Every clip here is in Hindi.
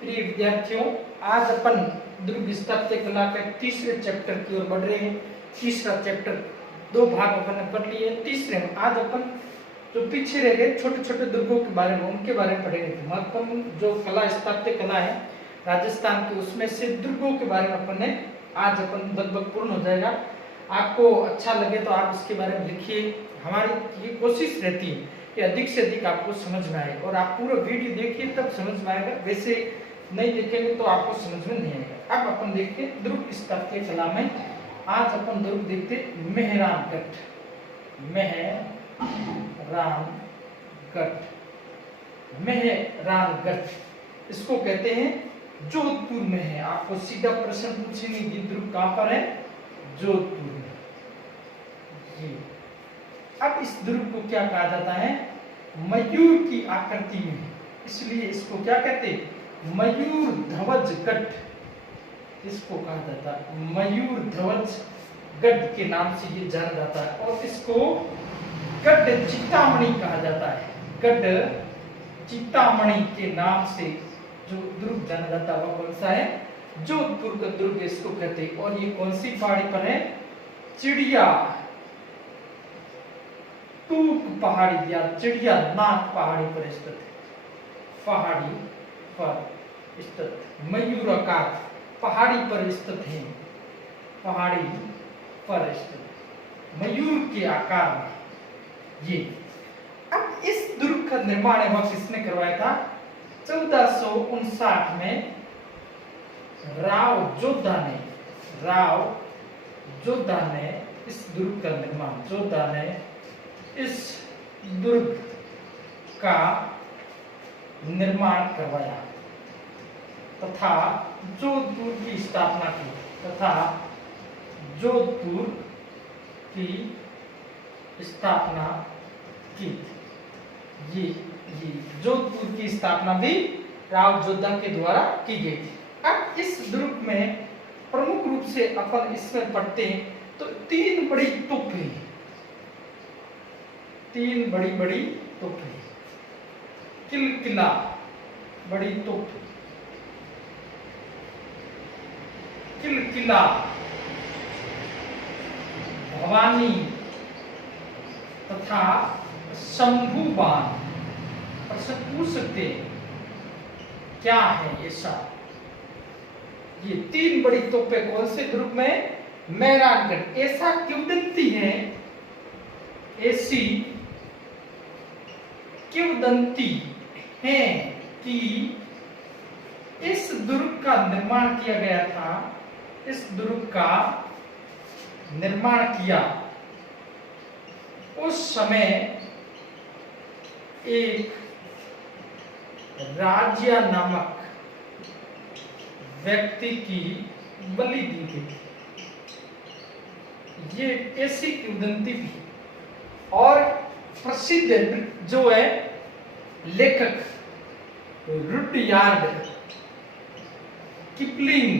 प्रिय विद्यार्थियों, आज अपन दुर्ग स्थापत्य कला के तीसरे चैप्टर की ओर बढ़ रहे हैं। तीसरा चैप्टर दो भाग अपन ने पढ़ लिए। तीसरे में आज अपन जो पीछे रह गए छोटे छोटे दुर्गों के बारे में, उनके बारे में पढ़ेंगे। महत्वपूर्ण जो कला स्थापत्य कला है राजस्थान की, उसमें से दुर्गों के बारे में अपन ने आज अपन लगभग पूर्ण हो जाएगा। आपको अच्छा लगे तो आप इसके बारे में लिखिए। हमारी ये कोशिश रहती है कि अधिक से अधिक आपको समझ में आए और आप पूरा वीडियो देखिए तब समझ में आएगा, वैसे नहीं देखेंगे तो आपको समझ में नहीं आएगा। अब अपन देखते हैं दुर्ग स्थापत्य कला में। आज अपन दुर्ग देखते मेहरानगढ़। मेहरानगढ़ इसको कहते हैं, जोधपुर में है। आपको सीधा प्रश्न पूछेंगे कि दुर्ग कहां पर है? जोधपुर में। जी, अब इस दुर्ग को क्या कहा जाता है? मयूर की आकृति में, इसलिए इसको क्या कहते हैं? मयूर ध्वज गढ़ इसको कहा जाता है। मयूर ध्वज गढ़ के नाम से ये जाना जाता है और इसको गढ़ चिंतामणि कहा जाता है। गढ़ चिंतामणि के नाम से जो दुर्ग जाना जाता है वह कौन सा है? जोधपुर का दुर्ग इसको कहते हैं। और ये कौन सी पहाड़ी पर है? चिड़िया टूक पहाड़ी या चिड़िया नाक पहाड़ी पर स्थित है। पहाड़ी पर स्थित, मयूराकार पहाड़ी पर स्थित है। पहाड़ी पर स्थित मयूर के आकार में ये। अब इस दुर्ग का निर्माण वह किसने करवाया था? 1459 में राव जोधा ने इस दुर्ग का निर्माण, जोधा ने इस दुर्ग का निर्माण करवाया तथा जोधपुर की स्थापना की। ये जोधपुर की स्थापना भी राव जोधा के द्वारा की गई थी। अब इस दुर्ग में प्रमुख रूप से अपन इसमें पढ़ते हैं तो तीन बड़ी तोपें, किलकिला बड़ी तोप, किलकिला, भवानी तथा शंभू बांध। प्रश्न पूछ सकते हैं क्या है ऐसा? ये तीन बड़ी तोपें कौन से दुर्ग में? मेहरानगढ़। ऐसा किंवदंती है, ऐसी किंवदंती है कि इस दुर्ग का निर्माण किया गया था। इस दुर्ग का निर्माण किया उस समय एक राजिया नामक व्यक्ति की बलि दी गई। ये ऐसी किंवदंती भी। और प्रसिद्ध जो है लेखक रुडयार्ड किपलिंग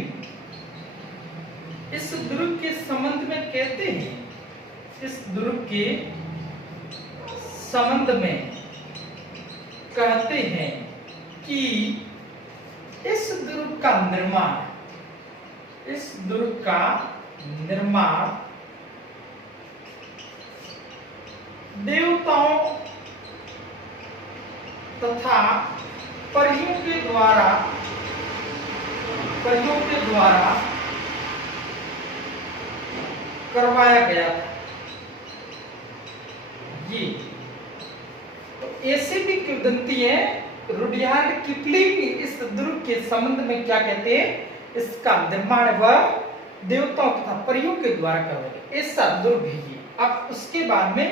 इस दुर्ग के संबंध में कहते हैं, इस दुर्ग के संबंध में कहते हैं कि इस दुर्ग का निर्माण देवताओं तथा परियों के द्वारा करवाया गया था। ये तो ऐसे भी किंवदंती है। रुडयार्ड किपलिंग इस दुर्ग के संबंध में क्या कहते हैं? इसका निर्माण वह देवताओं तथा परियों के द्वारा करवाया गया, ऐसा दुर्ग है ये। अब उसके बाद में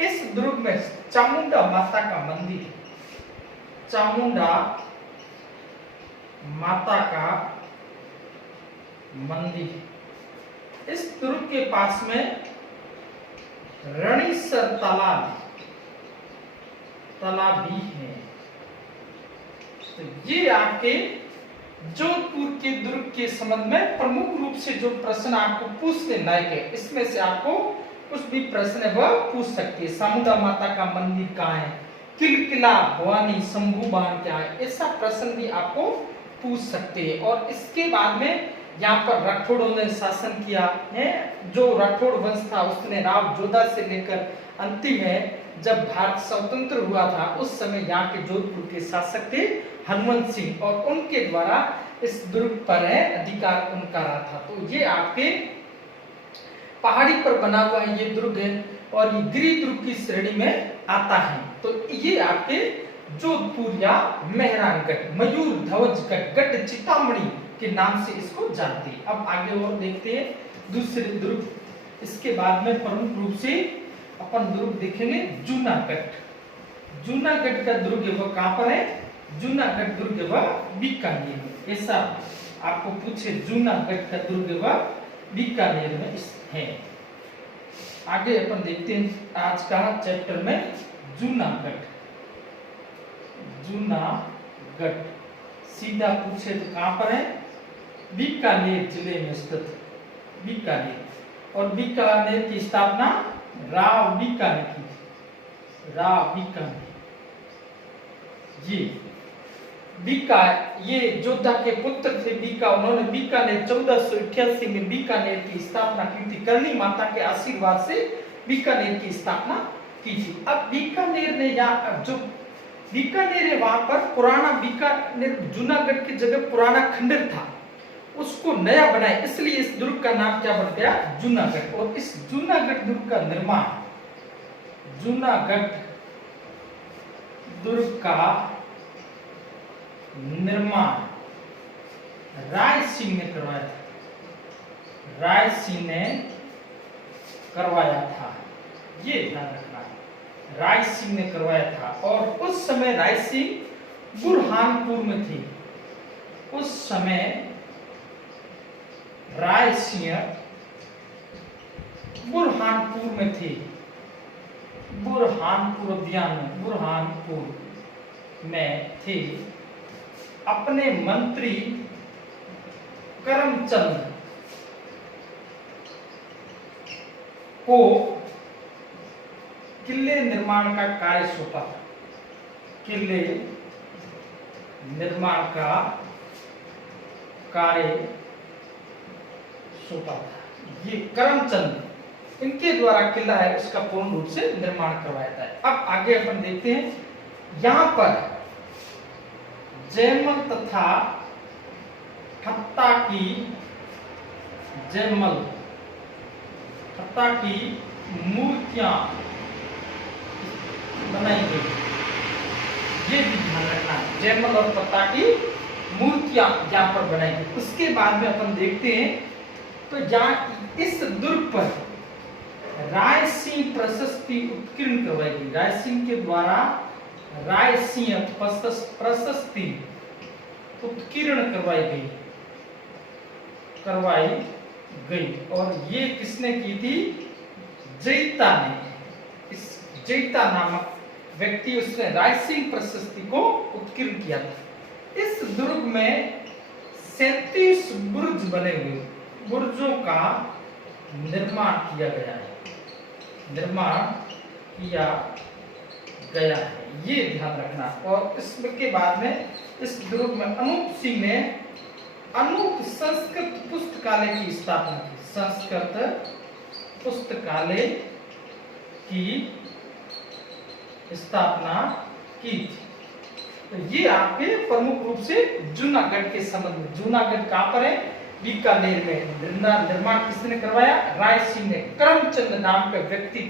इस दुर्ग में चामुंडा माता का मंदिर है। चामुंडा माता का मंदिर। इस दुर्ग के पास में रणीसर तालाब भी है। तो ये आपके जोधपुर के दुर्ग के संबंध में प्रमुख रूप से जो प्रश्न आपको पूछने लायक है, इसमें से आपको कुछ भी प्रश्न है वह पूछ सकती है। चामुंडा माता का मंदिर कहाँ है? किलकिला भवानी शंभू बांध क्या है? ऐसा प्रश्न भी आपको पूछ सकते हैं। और इसके बाद में यहाँ पर राठौड़ों ने शासन किया है। जो राठौड़ वंश था उसने राव जोधा से लेकर अंतिम है जब भारत स्वतंत्र हुआ था उस समय यहाँ के जोधपुर के शासक थे हनुमंत सिंह, और उनके द्वारा इस दुर्ग पर अधिकार उनका रहा था। तो ये आपके पहाड़ी पर बना हुआ ये दुर्ग है और ये गिरि दुर्ग की श्रेणी में आता है। तो ये आपके जोधपुर या मेहरानगढ़, मयूर ध्वजगढ़, गढ़ चिंतामणि के नाम से इसको जानते हैं। अब आगे और देखते हैं दूसरे दुर्ग। इसके बाद में प्रमुख रूप से अपन दुर्ग देखेंगे जूनागढ़। जूनागढ़ का दुर्ग वह कहाँ पर है? जूनागढ़ दुर्ग वह बीकानेर में। ऐसा आपको पूछे जूनागढ़ का दुर्ग वह बीकानेर में है। आगे अपन देखते हैं आज का चैप्टर में जूनागढ़। जूनागढ़ सीधा पूछे तो कहां पर है? बीकानेर जिले में स्थित बीकानेर। और बीकानेर की स्थापना राव बीका ने की। राव बीका ने बीका ये जोधा के पुत्र थे बीका। उन्होंने बीकानेर 1488 में बीकानेर की स्थापना की थी। करणी माता के आशीर्वाद से बीकानेर की स्थापना की थी। अब बीकानेर ने जो बीकानेर है वहां पर पुराना बीकानेर जूनागढ़ की जगह पुराना खंडर था, उसको नया बनाया, इसलिए इस दुर्ग का नाम क्या बन गया? जूनागढ़। और इस जूनागढ़ दुर्ग का निर्माण, जूनागढ़ दुर्ग का निर्माण राय सिंह ने करवाया था। राय सिंह ने करवाया था, ये ध्यान रखना है। राय सिंह ने करवाया था और उस समय राय सिंह बुरहानपुर में थे। उस समय राय सिंह बुरहानपुर में थे। बुरहानपुर उद्यान में, बुरहानपुर में थे। अपने मंत्री करमचंद को किले निर्माण का कार्य सौंपा था। किले निर्माण का कार्य सौंपा था। ये करमचंद, इनके द्वारा किला है उसका पूर्ण रूप से निर्माण करवाया था। अब आगे अपन देखते हैं, यहां पर जयमल तथा ठत्ता की जयमल ठत्ता की मूर्तियां बनाई गई। ये भी ध्यान रखना है, जयमल और ठत्ता की मूर्तियां यहाँ पर बनाई गई। उसके बाद में अपन देखते हैं तो यहाँ इस दुर्ग पर राय सिंह प्रशस्ति उत्कीर्ण करवाई गई। राय सिंह के द्वारा राय सिंह प्रशस्ति उत्कीर्ण करवाई गई। और ये किसने की थी? जैता ने। इस जैता नामक व्यक्ति उसने राय सिंह प्रशस्ति को उत्कीर्ण किया था। इस दुर्ग में 37 बुर्ज बने हुए, बुर्जों का निर्माण किया गया है। ये ध्यान रखना। और इसके बाद में इस दुर्ग में अनूप सिंह ने अनूप संस्कृत पुस्तकालय की स्थापना की। संस्कृत पुस्तकालय की स्थापना की थी। तो ये आपके प्रमुख रूप से जूनागढ़ के संबंध में। जूनागढ़ कहां पर है? बीकानेर में। निर्माण किसने करवाया? राय सिंह ने। करमचंद नाम का व्यक्ति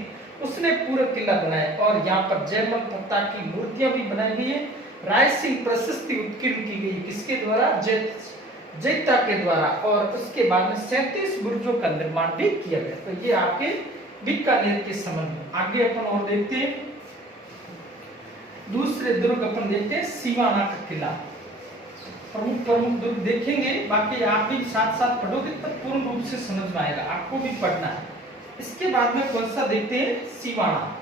उसने पूरा किला बनाया। और यहाँ पर जयमल ठत्ता की मूर्तियां भी बनाई गई है। राय सिंह प्रशस्ति उत्कीर्ण की गई किसके द्वारा? जैता के द्वारा। और उसके बाद में 37 बुर्जों का निर्माण भी किया गया। तो ये आपके बीकानेर के संबंध में। आगे अपन और देखते हैं, दूसरे दुर्ग अपन देखते हैं सिवाना का किला। प्रमुख दुर्ग देखेंगे, बाकी आप भी साथ साथ पढ़ोगे तब पूर्ण रूप से समझ में आएगा, आपको भी पढ़ना है। इसके बाद में कौन सा देखते हैं? सिवाना।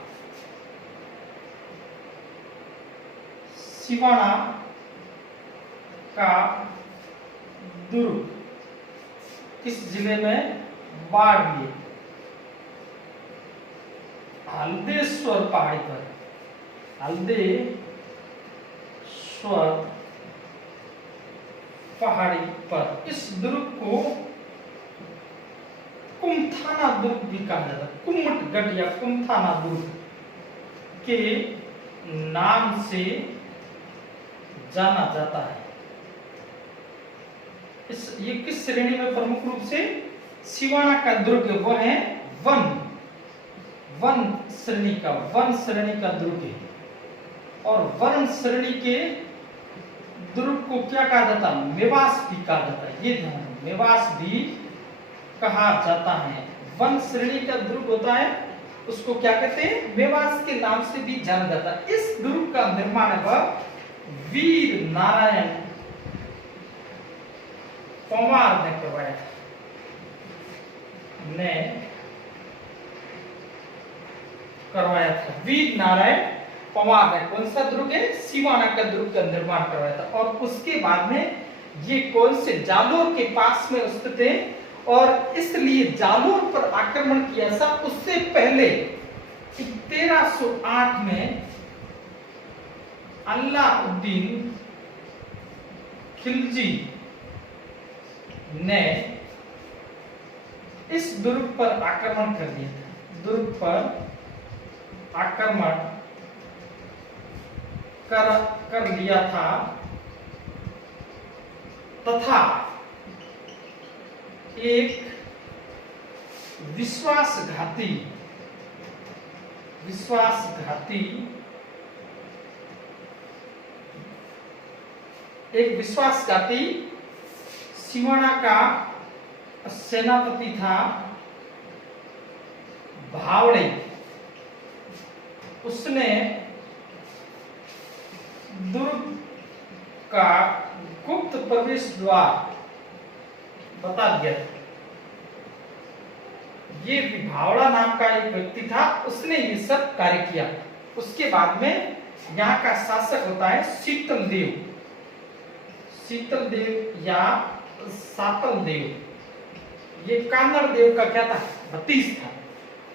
सिवाना का दुर्ग किस जिले में? बाड़मेर, हल्देश्वर पहाड़ी पर। हल्देश्वर पहाड़ी पर। इस दुर्ग को कुमथाना दुर्ग भी कहा जाता है। कुमटगढ़ या कुमथाना दुर्ग के नाम से जाना जाता है। ये किस श्रेणी में प्रमुख रूप से? सिवाना का दुर्ग वह है वन श्रेणी का दुर्ग है। और वन श्रेणी के दुर्ग को क्या कहा जाता है? मेवास भी कहा जाता है। ये ध्यान, मेवास भी कहा जाता है। वन श्रेणी का दुर्ग होता है, उसको क्या कहते हैं? मेवास के नाम से भी जाना जाता है। इस दुर्ग का निर्माण वह वीर नारायण पंवार ने करवाया था। वीर नारायण पंवार ने कौन सा दुर्ग है? सिवाना का दुर्ग का निर्माण करवाया था। और उसके बाद में ये कौन से? जालोर के पास में स्थित है और इसलिए जालोर पर आक्रमण किया था। उससे पहले 1308 में अलाउद्दीन खिलजी ने इस दुर्ग पर आक्रमण कर दिया था। दुर्ग पर आक्रमण कर लिया था तथा एक विश्वासघाती सिवाना का सेनापति था भावड़े। उसने दुर्ग का गुप्त प्रवेश द्वार बता दिया था। ये भावड़ा नाम का एक व्यक्ति था, उसने ये सब कार्य किया। उसके बाद में यहाँ का शासक होता है शीतल देव या सातल देव। ये कान्नड़ देव का क्या था? भतीज था।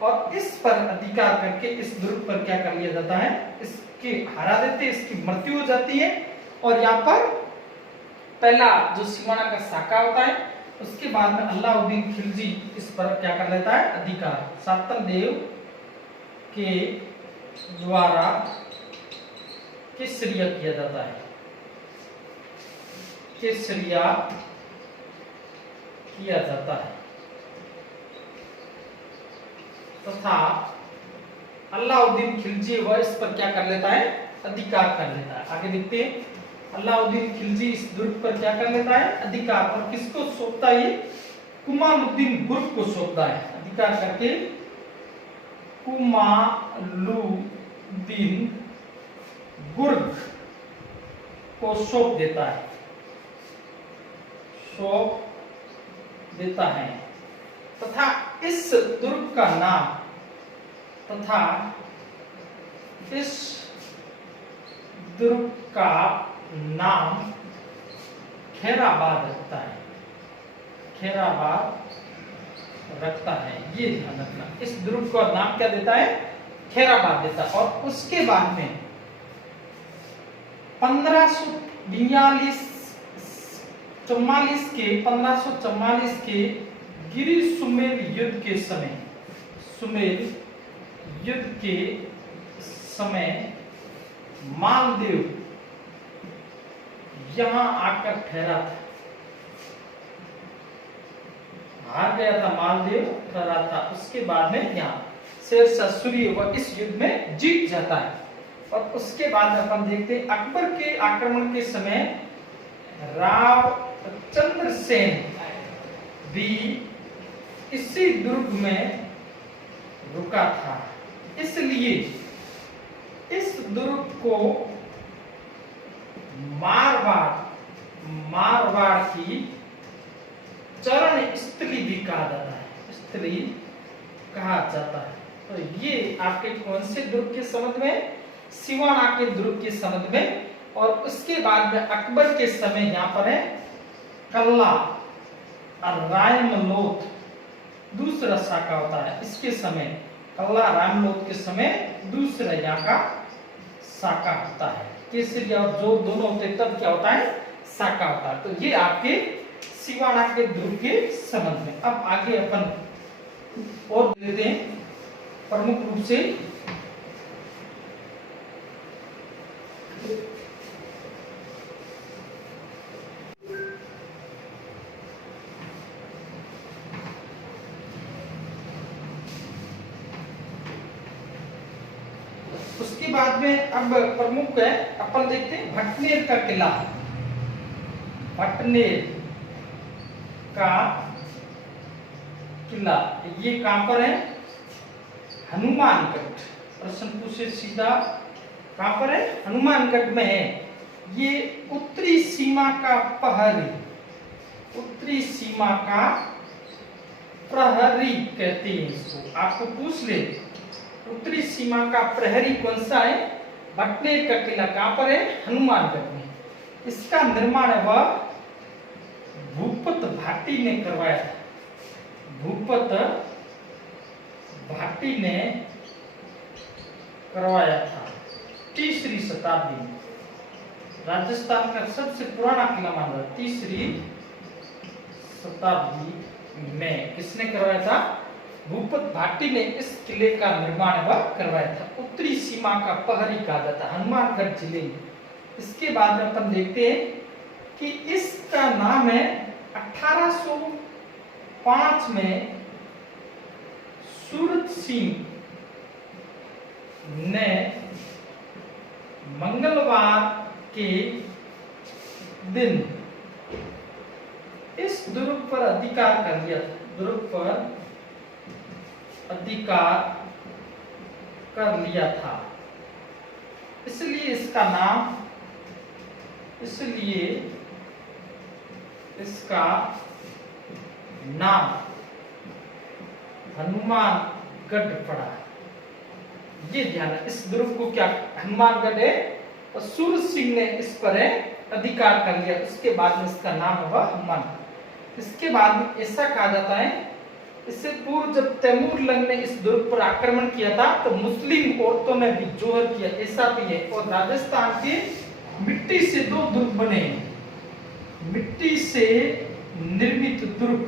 और इस पर अधिकार करके इस दुर्ग पर क्या कर लिया जाता है? इसके हरा देते, इसकी मृत्यु हो जाती है। और यहाँ पर पहला जो सिवाना का साका होता है, उसके बाद में अलाउद्दीन खिलजी इस पर क्या कर लेता है? अधिकार। सातल देव के द्वारा केसरिया किया जाता है। केसरिया किया जाता है तथा अलाउद्दीन खिलजी वह इस पर क्या कर लेता है? अधिकार कर लेता है। आगे देखते हैं, अलाउद्दीन खिलजी इस दुर्ग पर क्या कर लेता है? अधिकार। और किसको सौंपता है? कुमालुद्दीन गुर्ग को सौंपता है। अधिकार करके कुमालुद्दीन गुर्ग को सौंप देता है तथा इस दुर्ग का नाम खैराबाद रखता है। ये ध्यान रखना, इस दुर्ग का नाम क्या देता है? खैराबाद देता है। और उसके बाद में 1544 के गिरि सुमेल युद्ध के समय मालदेव यहां आकर ठहरा था। हार गया था मालदेव, ठहरा था। उसके बाद में यहाँ शेरशाह सूरी वह इस युद्ध में जीत जाता है। और उसके बाद अपन देखते हैं अकबर के आक्रमण के समय राव चंद्र सेन भी इसी दुर्ग में रुका था। इसलिए इस दुर्ग को मारवाड़ की चरण स्थली भी कहा जाता है। तो ये आपके कौन से दुर्ग के संबंध में? सिवाना के दुर्ग के संबंध में। और उसके बाद में अकबर के समय यहाँ पर है कल्ला और रायमलोथ दूसरा शाखा होता है। इसके समय कल्ला रायमलोथ के समय दूसरा यहाँ का शाखा होता है। केसरिया और जो दोनों होते तब क्या होता है? शाखा होता है। तो ये आपके सीमाना के ध्रुव के संबंध में। अब आगे अपन और देते हैं प्रमुख रूप से उसके बाद में अब प्रमुख है अपन देखते हैं भटनेर का किला। भटनेर का किला ये कहां पर है? हनुमानगढ़। प्रश्न पूछे सीधा कहां पर है? हनुमानगढ़ में है। ये उत्तरी सीमा का प्रहरी, उत्तरी सीमा का प्रहरी कहते हैं इसको। आपको पूछ ले उत्तरी सीमा का प्रहरी कौन सा है? भटनेर का किला कहां पर है? हनुमानगढ़ में। इसका निर्माण वह भूपत भाटी ने करवाया था। भूपत भाटी ने करवाया था 3री शताब्दी में। राजस्थान का सबसे पुराना किला माना जाता है। 3री शताब्दी में किसने करवाया था? भूपत भाटी ने इस किले का निर्माण वह करवाया था। उत्तरी सीमा का प्रहरी कहा जाता है हनुमानगढ़ जिले में। इसके बाद में अपन देखते हैं कि इसका नाम है 1805 में सूरत सिंह ने मंगलवार के दिन इस दुर्ग पर अधिकार कर लिया था। दुर्ग पर अधिकार कर लिया था, इसलिए इसका नाम, इसलिए इसका नाम हनुमानगढ़ पड़ा। ये ध्यान है। इस दुर्ग को क्या हनुमानगढ़ है और सूरज सिंह ने इस पर अधिकार कर लिया। उसके बाद में इसका नाम हुआ हनुमान। इसके बाद में ऐसा कहा जाता है, इससे पूर्व जब तैमूर लंग ने इस दुर्ग पर आक्रमण किया था तो मुस्लिम औरतों ने भी जोहर किया, ऐसा भी है। और राजस्थान के मिट्टी से 2 दुर्ग बने। मिट्टी से निर्मित दुर्ग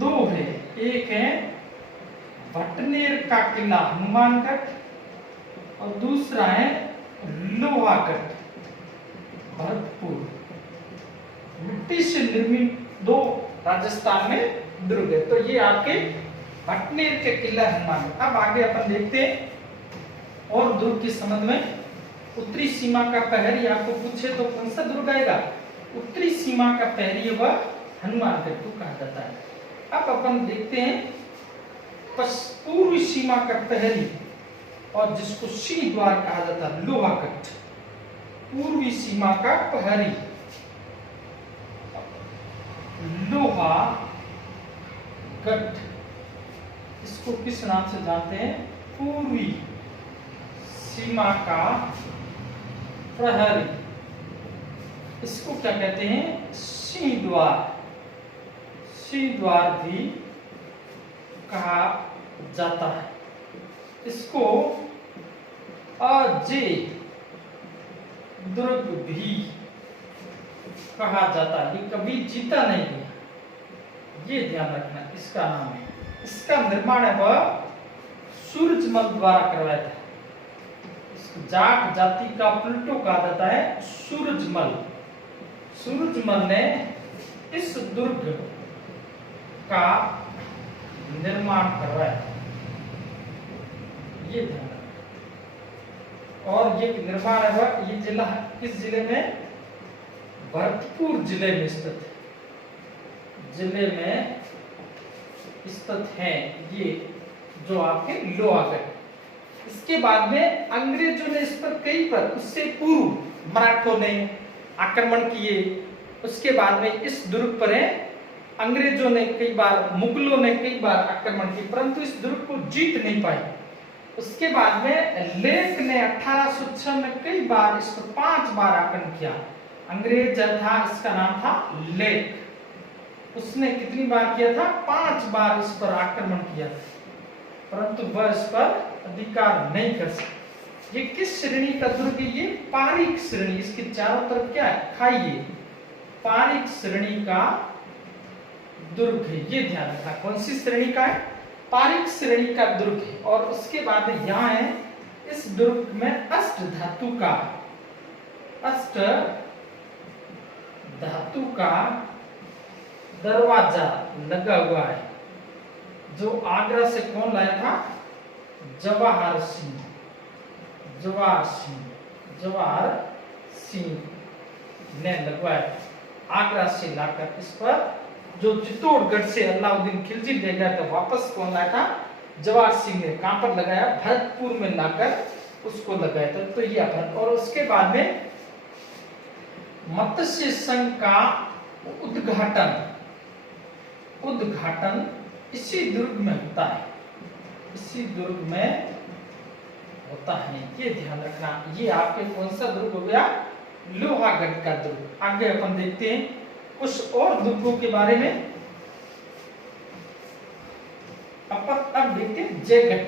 2 है। एक है भटनेर का किला हनुमानगढ़ और दूसरा है लोहागढ़ भरतपुर। मिट्टी से निर्मित 2 राजस्थान में दुर्ग है। तो ये आपके भटनेर के किला हनुमानगढ़। अब आगे अपन देखते हैं और दुर्ग के संबंध में। उत्तरी सीमा का प्रहरी आपको पूछे तो कौन सा दुर्ग आएगा? उत्तरी सीमा का प्रहरी वह हनुमानगढ़ को कहा जाता है। अब अपन देखते हैं पूर्वी सीमा का प्रहरी और जिसको सिंह द्वार कहा जाता है लोहागढ़। पूर्वी सीमा का प्रहरी लोहागढ़, इसको किस नाम से जानते हैं? पूर्वी सीमा का प्रहरी। इसको क्या कहते हैं? सिंह द्वार। सिंह द्वार भी कहा जाता है। इसको अजय दुर्ग भी कहा जाता है। ये कभी जीता नहीं है, ये ध्यान रखना। इसका नाम है, इसका निर्माण है वह सूरजमल द्वारा करवाया था। जाट जाति का प्लूटो कहा जाता है सूरजमल। सूरजमल ने इस दुर्ग का निर्माण करवाया, ये ध्यान रखना। और ये निर्माण है वह, ये जिला किस जिले में? भरतपुर जिले में स्थित है। जिले में स्थित है ये जो आपके लोहागढ़। इसके बाद में अंग्रेजों ने इस पर कई बार, उससे पूर्व मराठों ने आक्रमण किए। उसके बाद में इस दुर्ग पर अंग्रेजों ने कई बार, मुगलों ने कई बार आक्रमण किए, परंतु इस दुर्ग को जीत नहीं पाए। उसके बाद में लेक ने 1806 में कई बार इस पर 5 बार आक्रमण किया। अंग्रेज था, इसका नाम था लेक। उसने कितनी बार किया था? 5 बार इस पर आक्रमण किया, परंतु वह इस पर अधिकार नहीं कर सका। ये किस श्रेणी का दुर्ग है? ये पारीक श्रेणी, इसके चारों तरफ क्या है? खाई है, पारीक श्रेणी का दुर्ग है। ये ध्यान रखना, कौन सी श्रेणी का है? पारीक श्रेणी का दुर्ग है। और उसके बाद यहाँ है, इस दुर्ग में अष्ट धातु का दरवाजा लगा हुआ है, जो आगरा से कौन लाया था? जवाहर सिंह ने लगवाया, आगरा से लाकर। इस पर जो चित्तौड़गढ़ से अलाउद्दीन खिलजी ले गया था, वापस कौन लाया था? जवाहर सिंह ने। कहां पर लगाया? भरतपुर में लाकर उसको लगाया था। तो ये अपन, और उसके बाद में मत्स्य संघ का उद्घाटन इसी दुर्ग में होता है, इसी दुर्ग में होता है। ये ध्यान रखना। ये आपके कौन सा दुर्ग हो गया? लोहागढ़ का दुर्ग। आगे अपन देखते हैं कुछ और दुर्गों के बारे में। अपन अब देखते हैं जयगढ़।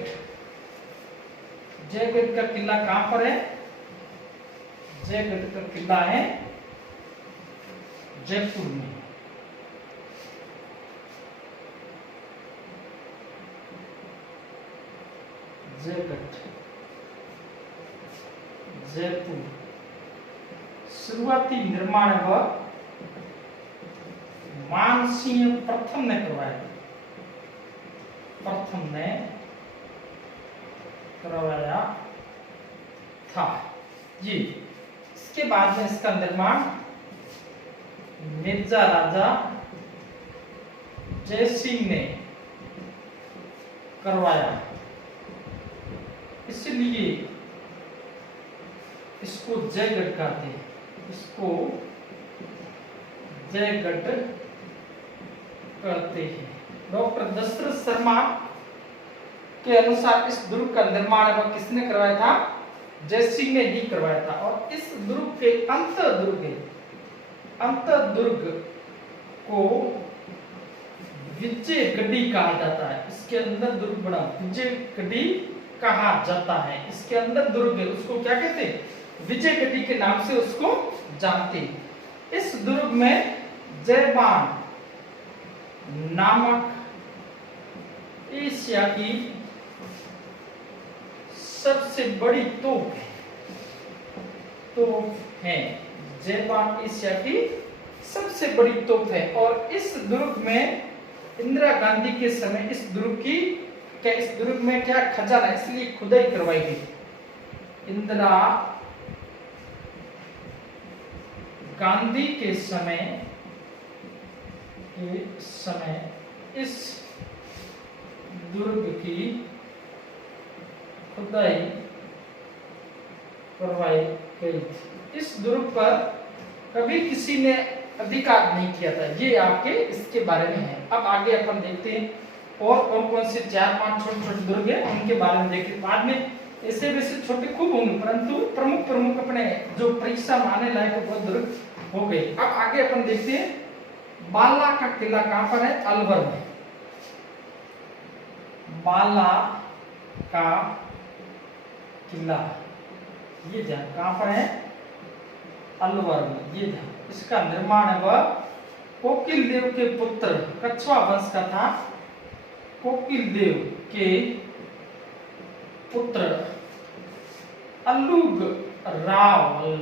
जयगढ़ का किला कहां पर है? जयगढ़ का किला है जयपुर में। जयगढ़, जयपुर। शुरुआती निर्माण मानसिंह प्रथम ने करवाया, था। ये इसके बाद में इसका निर्माण मिर्जा राजा जयसिंह ने करवाया, इसलिए इसको जयगढ़ कहते हैं। इसको जयगढ़ कहते हैं। डॉक्टर दशरथ शर्मा के अनुसार इस दुर्ग का निर्माण किसने करवाया था? जयसिंह ने ही करवाया था। और इस दुर्ग के अंतर्दुर्ग को विजयगढ़ी कहा जाता है। इसके अंदर दुर्ग बना विजयगढ़ी कहा जाता है। इसके अंदर दुर्ग है, उसको क्या कहते हैं? विजयगढ़ी के नाम से उसको जानते हैं। इस दुर्ग में जयबान नामक एशिया की सबसे बड़ी तोप है। जयबान एशिया की सबसे बड़ी तोप है। और इस दुर्ग में इंदिरा गांधी के समय इस दुर्ग में क्या खजाना, इसलिए खुदाई करवाई गई। इंदिरा गांधी के समय इस दुर्ग की खुदाई करवाई गई थी। इस दुर्ग पर कभी किसी ने अधिकार नहीं किया था। ये आपके इसके बारे में है। अब आगे अपन देखते हैं और कौन से 4-5 छोटे दुर्ग है, उनके बारे में देखते हैं। बाद में ऐसे वैसे छोटे खूब होंगे, परंतु प्रमुख अपने जो परीक्षा में आने लायक वो दुर्ग हो गए। अब आगे अपन देखते हैं बाला का किला कहां पर है? अलवर में। बाला का किला, ये ध्यान, कहां पर है? अलवर में। ये ध्यान, इसका निर्माण कोकिल देव के पुत्र, कछवा वंश का था। कोकिल देव के पुत्र अल्लूग रावल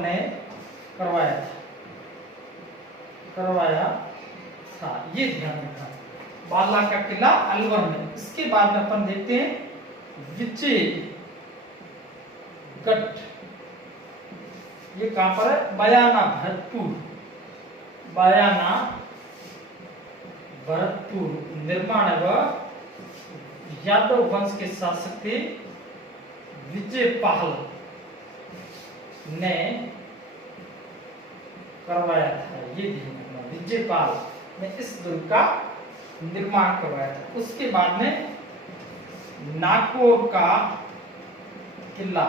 ने करवाया था। ये ध्यान रखना, बाला का किला अलवर में। इसके बाद में अपन देखते हैं विजयगढ़। ये कहां पर है? बयाना भरतपुर। निर्माण यादव वंश के शासक थे विजयपाल ने करवाया था। ये ध्यान रखना, विजयपाल ने इस दुर्ग का निर्माण करवाया था। उसके बाद में नागौर का किला,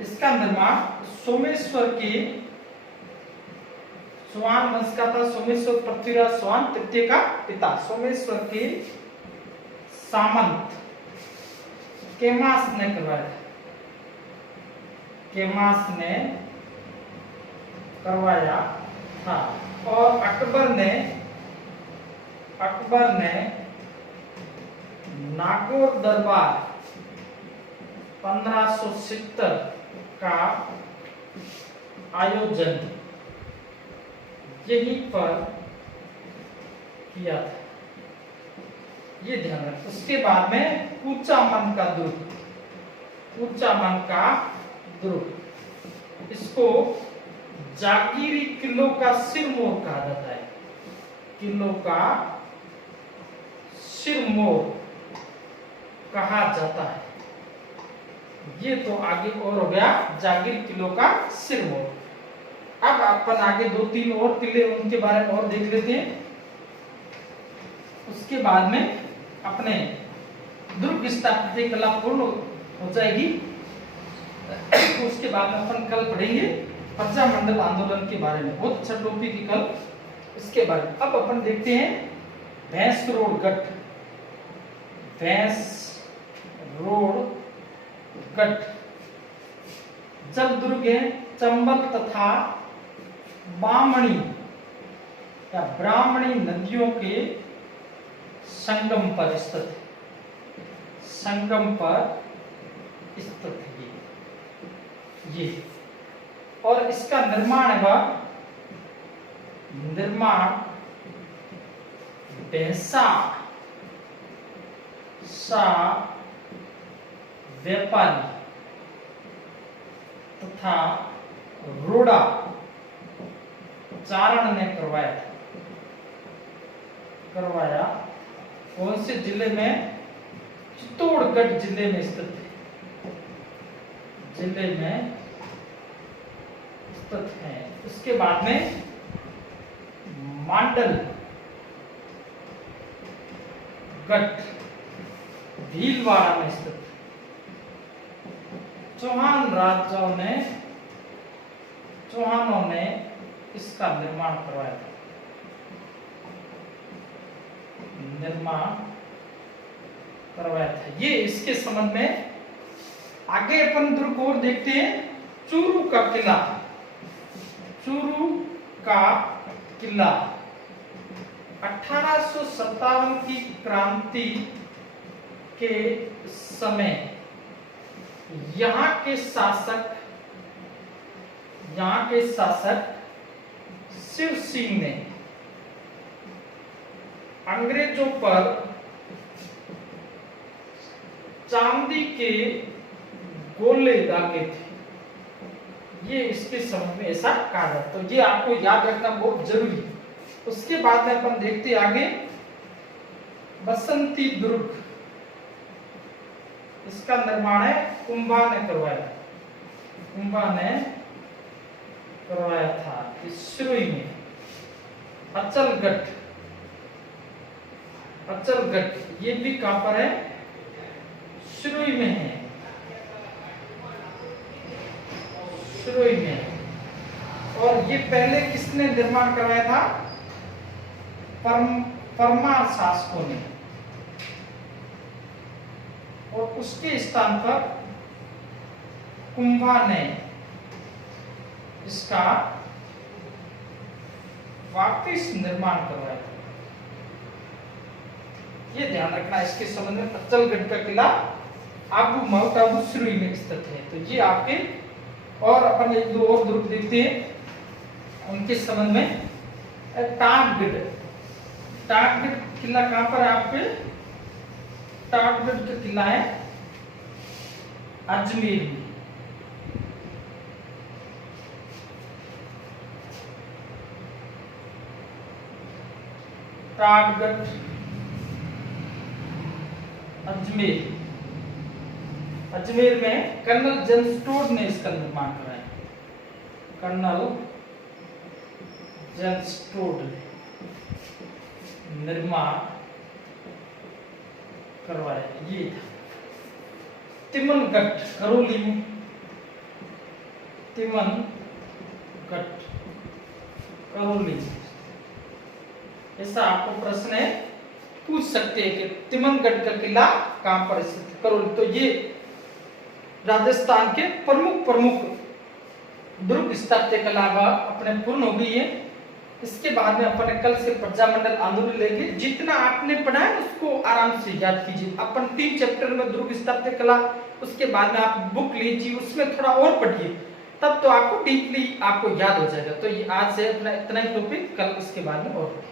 इसका निर्माण सोमेश्वर के स्वान वंश का था। सोमेश्वर पृथ्वीराज चौहान तृतीय का पिता। सोमेश्वर के सामंत केमास ने करवाया था, केमास ने करवाया था। और अकबर ने नागौर दरबार 1570 का आयोजन यहीं पर किया था, ये ध्यान रखें। उसके बाद में कूचामन का दुर्ग, इसको जागीरी किलों का सिरमौर कहा जाता है, किलों का सिरमौर कहा जाता है। ये तो आगे और हो गया जागीर किलों का सिरमौर। अब अपन आगे 2-3 और किले उनके बारे में और देख लेते हैं। उसके बाद में अपने दुर्ग स्थापत्य कला पूर्ण हो जाएगी। उसके बाद में अपन कल पढ़ेंगे प्रजामंडल आंदोलन के बारे में, बहुत अच्छा टॉपिक है कल इसके बारे में। अब अपन देखते हैं भैंसरोड गढ़ जल दुर्ग है, चंबल तथा बामणी या ब्राह्मणी नदियों के संगम पर स्थित है ये। और इसका निर्माण भैंसा व्यापारी तथा रोड़ा चारण ने करवाया। कौन से जिले में? चित्तौड़गढ़ जिले में स्थित है। उसके बाद में मांडल गढ़ भीलवाड़ा में स्थित। चौहानों ने इसका निर्माण करवाया था। ये इसके संबंध में आगे अपन दुर्ग और देखते हैं। चूरू का किला 1857 की क्रांति के समय यहाँ के शासक शिव सिंह ने अंग्रेजों पर चांदी के गोले दागे थे। ये इसके संबंध में ऐसा कहा जाता है, तो ये आपको याद रखना बहुत जरूरी है। उसके बाद में अपन देखते आगे बसंती दुर्ग, इसका निर्माण है कुंभा ने करवाया था सिरोही में। अचलगढ़ ये भी कहां पर है? सिरोही में है, और ये पहले किसने निर्माण करवाया था? परमार शासकों ने। और उसके स्थान पर कुंभा ने इसका वापिस निर्माण करवाया। ये ध्यान रखना इसके संबंध में। अचलगढ़ का किला माउंट आबू सिरोही में स्थित है। तो ये आपके, और अपन 1-2 और दुर्ग देखते हैं उनके संबंध में। टाटगढ़ किला कहां पर है आपके? टाटगढ़ का किला है अजमेर में। टाटगढ़ अजमेर में कर्नल जेम्स ने इसका निर्माण कराया। कर्नल जेम्स ने निर्माण करवाया। ये तिमनगढ़ करौली में, करौली। ऐसा आपको प्रश्न है पूछ सकते हैं कि तिमनगढ़ का किला कहाँ पर स्थित है। करोल, तो ये राजस्थान के प्रमुख दुर्ग स्थापत्य कला का अपने पूर्ण हो गई है। इसके बाद में अपन कल से प्रजामंडल आंदोलन लेंगे। जितना आपने पढ़ा है उसको आराम से याद कीजिए। अपन 3 चैप्टर में दुर्ग स्थापत्य कला, उसके बाद में आप बुक लीजिए, उसमें थोड़ा और पढ़िए, तब तो आपको डीपली आपको याद हो जाएगा। तो ये आज से अपना इतना ही टॉपिक, कल उसके बाद में और